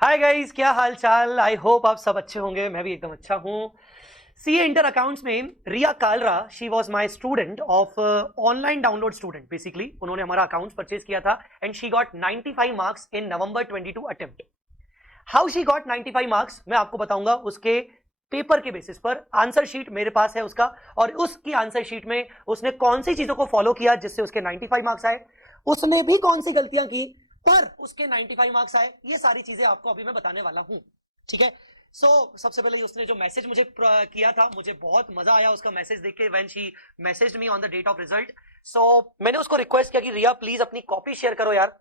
Hi guys, क्या हाल चाल। I hope आप सब अच्छे होंगे। मैं भी एकदम अच्छा हूँ। सीए इंटर अकाउंट्स में Riya Kalra, she was my student of online download student. Basically उन्होंने हमारा अकाउंट्स परचेज किया था and she got 95 marks in November 22 attempt. How she got 95 marks मैं आपको बताऊंगा। उसके पेपर के बेसिस पर आंसर शीट मेरे पास है उसका, और उसकी आंसर शीट में उसने कौन सी चीजों को फॉलो किया जिससे उसके 95 मार्क्स आए, उसने भी कौन सी गलतियां की पर उसके 95 मार्क्स आए, ये सारी चीजें आपको अभी मैं बताने वाला हूं। ठीक है। सबसे पहले उसने जो मैसेज मुझे किया था, मुझे बहुत मजा आया उसका मैसेज देख के। When she messaged me on the date of result, मैंने उसको रिक्वेस्ट किया कि रिया प्लीज अपनी कॉपी शेयर करो यार,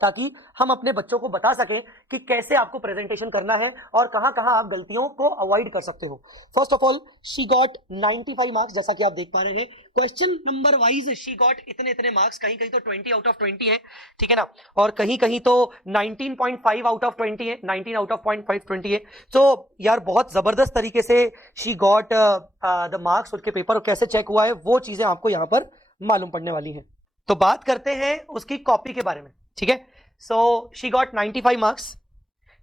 ताकि हम अपने बच्चों को बता सकें कि कैसे आपको प्रेजेंटेशन करना है और कहां कहां आप गलतियों को अवॉइड कर सकते हो। First of all, she got 95 marks, जैसा कि आप देख पा रहे हैं। Question number wise she got इतने इतने मार्क्स, कहीं कहीं तो 20 आउट ऑफ 20 है, ठीक है ना, और कहीं कहीं तो 19.5 आउट ऑफ 20 है, 19 आउट ऑफ 0.5 20 है। तो यार बहुत जबरदस्त तरीके से शी गॉट द मार्क्स। उसके पेपर कैसे चेक हुआ है वो चीजें आपको यहां पर मालूम पड़ने वाली हैं। तो बात करते हैं उसकी कॉपी के बारे में, ठीक है। She got 95 marks.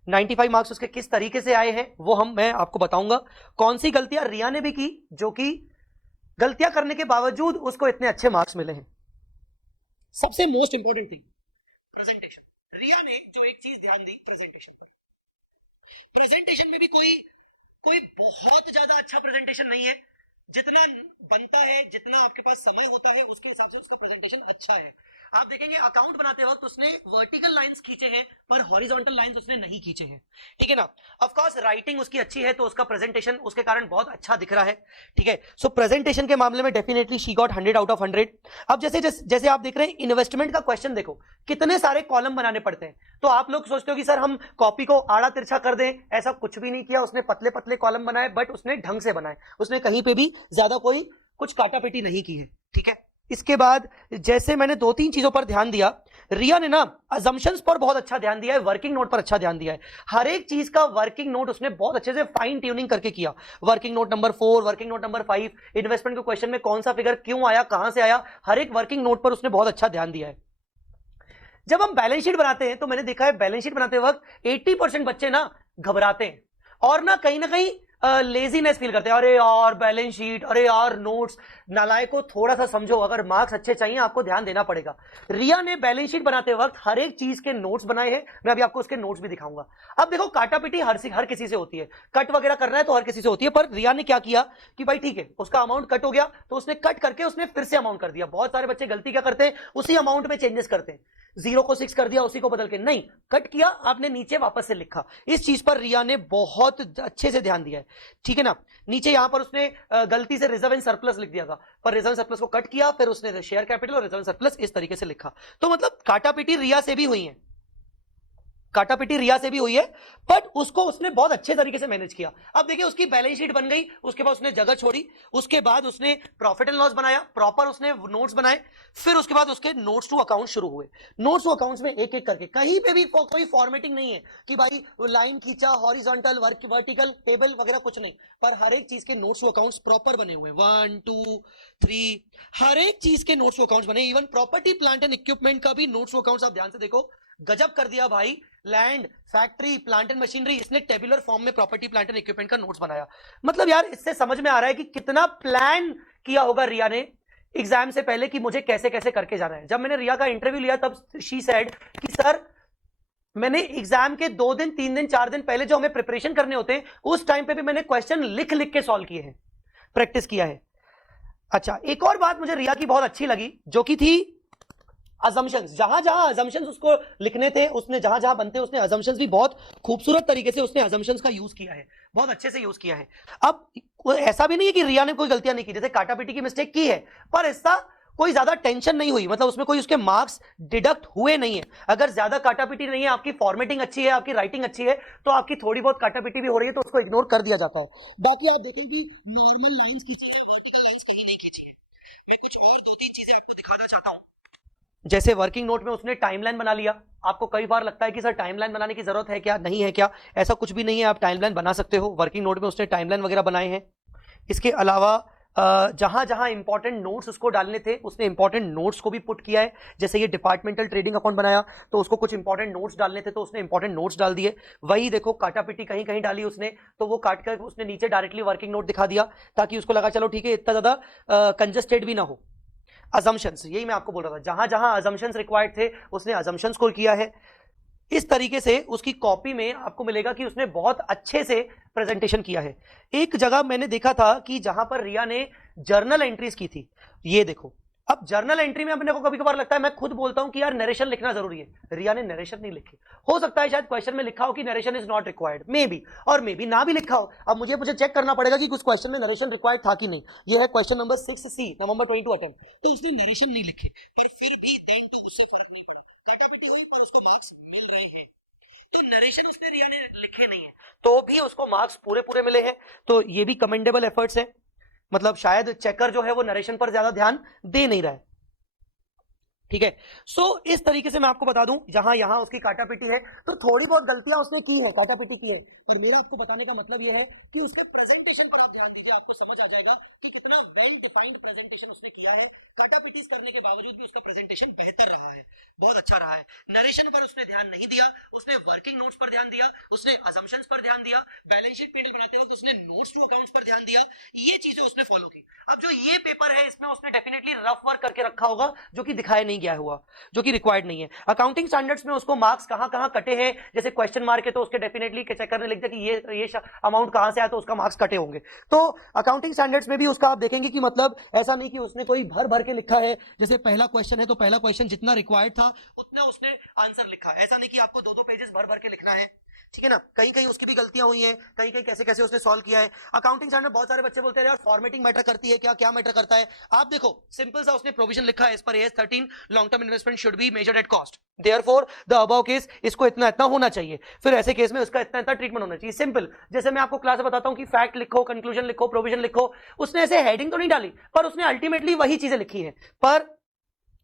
95 मार्क्स उसके किस तरीके से आए हैं वो मैं आपको बताऊंगा। कौन सी गलतियां रिया ने भी की, जो कि गलतियां करने के बावजूद उसको इतने अच्छे मार्क्स मिले हैं। सबसे मोस्ट इंपॉर्टेंट थिंग, प्रेजेंटेशन। रिया ने जो एक चीज ध्यान दी प्रेजेंटेशन पर, प्रेजेंटेशन में भी कोई कोई बहुत ज्यादा अच्छा प्रेजेंटेशन नहीं है। जितना बनता है, जितना आपके पास समय होता है, उसके हिसाब से उसका प्रेजेंटेशन अच्छा है। आप देखेंगे अकाउंट बनाते वक्त उसने वर्टिकल लाइंस खींचे हैं पर हॉरिजॉन्टल लाइंस उसने नहीं खींचे हैं, ठीक है ना। ऑफ कोर्स राइटिंग उसकी अच्छी है तो उसका प्रेजेंटेशन उसके कारण बहुत अच्छा दिख रहा है, ठीक है। प्रेजेंटेशन के मामले में definitely she got 100 out of 100। अब जैसे आप देख रहे हैं इन्वेस्टमेंट का क्वेश्चन, देखो कितने सारे कॉलम बनाने पड़ते हैं। तो आप लोग सोचते हो कि सर हम कॉपी को आड़ा तिरछा कर दें, ऐसा कुछ भी नहीं किया उसने। पतले पतले कॉलम बनाए बट उसने ढंग से बनाए, उसने कहीं पे भी ज्यादा कोई कुछ काटापीटी नहीं की है, ठीक है। इसके बाद जैसे मैंने दो तीन चीजों पर ध्यान दिया, रिया ने ना अजम्पशंस पर बहुत अच्छा ध्यान दिया है, वर्किंग नोट पर अच्छा ध्यान दिया है। हर एक चीज का वर्किंग नोट उसने बहुत अच्छे से फाइन ट्यूनिंग करके किया। Working note number 4, working note number 5, investment के क्वेश्चन में कौन सा फिगर क्यों आया, कहां से आया, हर एक वर्किंग नोट पर उसने बहुत अच्छा ध्यान दिया है। जब हम बैलेंस शीट बनाते हैं तो मैंने देखा है बैलेंस शीट बनाते वक्त 80% बच्चे ना घबराते हैं और ना कहीं लेजीनेस फील करते हैं। अरे यार बैलेंस शीट, अरे यार नोट्स। नालायक को थोड़ा सा समझो, अगर मार्क्स अच्छे चाहिए आपको ध्यान देना पड़ेगा। रिया ने बैलेंस शीट बनाते वक्त हर एक चीज के नोट्स बनाए हैं। मैं अभी आपको उसके नोट्स भी दिखाऊंगा। अब देखो काटापीटी हर किसी से होती है, कट वगैरह करना है तो हर किसी से होती है, पर रिया ने क्या किया कि भाई ठीक है उसका अमाउंट कट हो गया तो उसने कट करके उसने फिर से अमाउंट कर दिया। बहुत सारे बच्चे गलती क्या करते हैं, उसी अमाउंट में चेंजेस करते हैं, 0 को 6 कर दिया उसी को बदल के। नहीं, कट किया आपने, नीचे वापस से लिखा। इस चीज पर रिया ने बहुत अच्छे से ध्यान दिया है, ठीक है ना। नीचे यहां पर उसने गलती से रिजर्व एंड सरप्लस लिख दिया था, पर रिजर्व सरप्लस को कट किया, फिर उसने शेयर कैपिटल और रिजर्व सरप्लस इस तरीके से लिखा। तो मतलब काटापीटी रिया से भी हुई है, काटापीटी रिया से भी हुई है, बट उसको उसने बहुत अच्छे तरीके से मैनेज किया। अब देखिए उसकी बैलेंस शीट बन गई, उसके बाद उसने जगह छोड़ी, उसके बाद उसने प्रॉफिट एंड लॉस बनाया, प्रॉपर उसने नोट्स बनाए, फिर उसके बाद उसके नोट्स टू अकाउंट शुरू हुए। नोट्स टू अकाउंट्स में एक एक करके, कहीं पे भी कोई फॉर्मेटिंग नहीं है कि भाई लाइन खींचा, हॉरिजॉन्टल, वर्टिकल, टेबल वगैरह कुछ नहीं, पर हर एक चीज के नोट्स टू अकाउंट्स प्रॉपर बने हुए हैं। 1 2 3 हर एक चीज के नोट्स टू अकाउंट्स बने। Even property plant and equipment का भी नोट्स टू अकाउंट्स आप ध्यान से देखो, गजब कर दिया भाई। Land, factory, plant and machinery, इसने टेबुलर फॉर्म में प्रॉपर्टी प्लांट एंड इक्विपमेंट का नोट्स बनाया। मतलब यार इससे समझ में आ रहा है कि कितना प्लान किया होगा रिया ने एग्जाम से पहले कि मुझे कैसे कैसे करके जाना है। जब मैंने रिया का इंटरव्यू लिया तब शी सेड कि सर मैंने एग्जाम के 2 दिन 3 दिन 4 दिन पहले जो हमें प्रिपरेशन करने होते हैं उस टाइम पे भी मैंने क्वेश्चन लिख लिख के सॉल्व किए हैं, प्रैक्टिस किया है। अच्छा, एक और बात मुझे रिया की बहुत अच्छी लगी जो कि थी अजम्पशंस। जहां जहां अजम्पशंस उसको लिखने थे, उसने जहां जहां बनते उसने अजम्पशंस भी बहुत खूबसूरत तरीके से उसने अजम्पशंस का यूज किया है, बहुत अच्छे से यूज किया है। अब ऐसा भी नहीं है कि रिया ने कोई गलतियां नहीं की, जैसे काटापीटी की मिस्टेक की है पर ऐसा कोई ज्यादा टेंशन नहीं हुई, मतलब उसमें कोई उसके मार्क्स डिडक्ट हुए नहीं है। अगर ज्यादा काटापीटी नहीं है, आपकी फॉर्मेटिंग अच्छी है, आपकी राइटिंग अच्छी है, तो आपकी थोड़ी बहुत काटापीटी भी हो रही है तो उसको इग्नोर कर दिया जाता है। बाकी आप देखें कि नॉर्मल लाइंस खींची है, वर्टिकल लाइंस कहीं नहीं खींची है। मैं कुछ और 2-3 चीजें आपको दिखाना चाहता हूं। जैसे वर्किंग नोट में उसने टाइमलाइन बना लिया। आपको कई बार लगता है कि सर टाइमलाइन बनाने की जरूरत है क्या, नहीं है क्या, ऐसा कुछ भी नहीं है, आप टाइमलाइन बना सकते हो। वर्किंग नोट में उसने टाइमलाइन वगैरह बनाए हैं। इसके अलावा जहां जहां इंपॉर्टेंट नोट्स उसको डालने थे उसने इंपॉर्टेंट नोट्स को भी पुट किया है। जैसे ये डिपार्टमेंटल ट्रेडिंग अकाउंट बनाया तो उसको कुछ इंपॉर्टेंट नोट्स डालने थे तो उसने इंपॉर्टेंट नोट्स डाल दिए। वही देखो काटा पिटी कहीं कहीं डाली उसने तो वो काट कर उसने नीचे डायरेक्टली वर्किंग नोट दिखा दिया ताकि उसको लगा चलो ठीक है इतना ज्यादा कंजस्टेड भी ना हो। अजम्पशंस, यही मैं आपको बोल रहा था, जहां जहां अजम्पशंस रिक्वायर्ड थे उसने अजम्पशंस को किया है। इस तरीके से उसकी कॉपी में आपको मिलेगा कि उसने बहुत अच्छे से प्रेजेंटेशन किया है। एक जगह मैंने देखा था कि जहां पर रिया ने जर्नल एंट्रीज की थी, ये देखो। अब जर्नल एंट्री में अपने को कभी कभार लगता है, मैं खुद बोलता हूं कि यार नरेशन लिखना जरूरी है, रिया ने नरेशन नहीं लिखी। हो सकता है शायद क्वेश्चन में लिखा हो कि narration is not required, may be, और मे बी ना भी लिखा हो। अब मुझे चेक करना पड़ेगा कि कुछ क्वेश्चन में नरेशन रिक्वायर्ड था कि नहीं। ये है क्वेश्चन नंबर 6C, नवंबर 22 अटेम्प्ट, तो उसने नरेशन नहीं लिखी, पर फिर भी देन टू उससे फर्क नहीं पड़ा, काटापिटी हुई पर उसको मार्क्स मिल रहे हैं। तो नरेशन उसने रिया ने लिखे नहीं है तो भी उसको मार्क्स पूरे पूरे मिले हैं। तो ये भी कमेंडेबल एफर्ट्स है। मतलब शायद चेकर जो है वो नरेशन पर ज्यादा ध्यान दे नहीं रहा है, ठीक है। सो इस तरीके से मैं आपको बता दूं, जहां यहां उसकी काटापिटी है तो थोड़ी बहुत गलतियां उसने की है, काटापिटी की है, पर मेरा आपको बताने का मतलब यह है कि उसके प्रेजेंटेशन पर आप ध्यान दीजिए, आपको समझ आ जाएगा कि कितना वेल डिफाइंड प्रेजेंटेशन उसने किया है। काटापिटीज करने के बावजूद भी उसका प्रेजेंटेशन बेहतर रहा है, बहुत अच्छा रहा है। नरेशन पर उसने ध्यान नहीं दिया, उसने वर्किंग नोट्स पर ध्यान दिया, उसने असम्पशंस पर ध्यान दिया, बैलेंस शीट पीडीएफ बनाते वक्त उसने नोट्स टू अकाउंट्स पर ध्यान दिया, ये चीजें उसने फॉलो की। अब जो ये पेपर है इसमें उसने डेफिनेटली रफ वर्क करके रखा होगा जो कि दिखाया नहीं गया हुआ, जो कि रिक्वायर्ड नहीं है। अकाउंटिंग स्टैंडर्ड्स में उसको मार्क्स कहां कहां कटे हैं, जैसे क्वेश्चन मार्क है तो उसके डेफिनेटली चेकर ने लिख दिया कि ये अमाउंट कहां से आया तो उसका मार्क्स कटे होंगे। तो अकाउंटिंग स्टैंडर्ड्स में भी उसका आप देखेंगे कि मतलब ऐसा नहीं कि उसने कोई भर भर के लिखा है, जैसे पहला क्वेश्चन है तो पहला क्वेश्चन जितना रिक्वायर्ड था उतना उसने आंसर लिखा, ऐसा नहीं कि आपको दो पेजेस भर भर के लिखना है, ठीक है ना। कहीं कहीं उसकी भी गलतियां हुई हैं, कहीं कहीं कैसे कैसे उसने सॉल्व किया है। अकाउंटिंग स्टैंडर्ड बहुत सारे बच्चे बोलते हैं यार फॉर्मेटिंग मैटर करती है क्या, क्या मैटर करता है। आप देखो सिंपल सा उसने प्रोविजन लिखा है, एज पर AS 13 long term investment should be measured at cost, therefore the above case इसको इतना इतना होना चाहिए, फिर ऐसे केस में उसका इतना इतना ट्रीटमेंट होना चाहिए। सिंपल, जैसे मैं आपको क्लास में बताता हूं कि फैक्ट लिखो, कंक्लूजन लिखो, प्रोविजन लिखो, उसने ऐसे हेडिंग तो नहीं डाली पर उसने अल्टीमेटली वही चीजें लिखी है। पर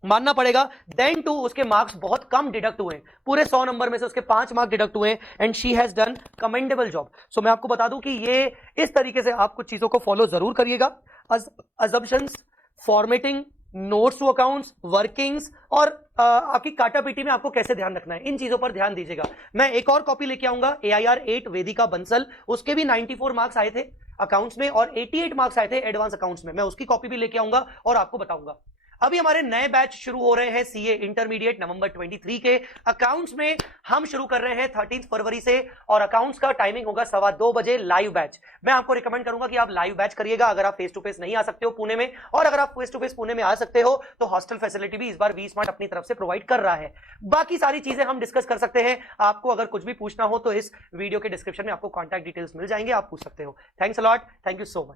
मानना पड़ेगा देन टू उसके मार्क्स बहुत कम डिडक्ट हुए, पूरे 100 नंबर में से उसके 5 मार्क डिडक्ट हुए, and she has done commendable job. So मैं आपको बता दूं कि ये इस तरीके से आप कुछ चीजों को फॉलो जरूर करिएगा। Assumptions, formatting, notes to accounts, workings, और आपकी काटापीटी में आपको कैसे ध्यान रखना है, इन चीजों पर ध्यान दीजिएगा। मैं एक और कॉपी लेके आऊंगा AIR 8 वेदिका बंसल, उसके भी 94 मार्क्स आए थे अकाउंट्स में और 88 मार्क्स आए थे एडवांस अकाउंट्स में, मैं उसकी कॉपी भी लेके आऊंगा और आपको बताऊंगा। अभी हमारे नए बैच शुरू हो रहे हैं CA इंटरमीडिएट नवंबर 23 के। अकाउंट्स में हम शुरू कर रहे हैं 13 फरवरी से, और अकाउंट्स का टाइमिंग होगा 2:15 बजे लाइव बैच। मैं आपको रिकमेंड करूंगा कि आप लाइव बैच करिएगा अगर आप फेस टू फेस नहीं आ सकते हो पुणे में, और अगर आप फेस टू फेस पुणे में आ सकते हो तो हॉस्टल फैसिलिटी भी इस बार वी स्मार्ट अपनी तरफ से प्रोवाइड कर रहा है। बाकी सारी चीजें हम डिस्कस कर सकते हैं, आपको अगर कुछ भी पूछना हो तो इस वीडियो के डिस्क्रिप्शन में आपको कॉन्टैक्ट डिटेल्स मिल जाएंगे, आप पूछ सकते हो। Thanks a lot, thank you so much.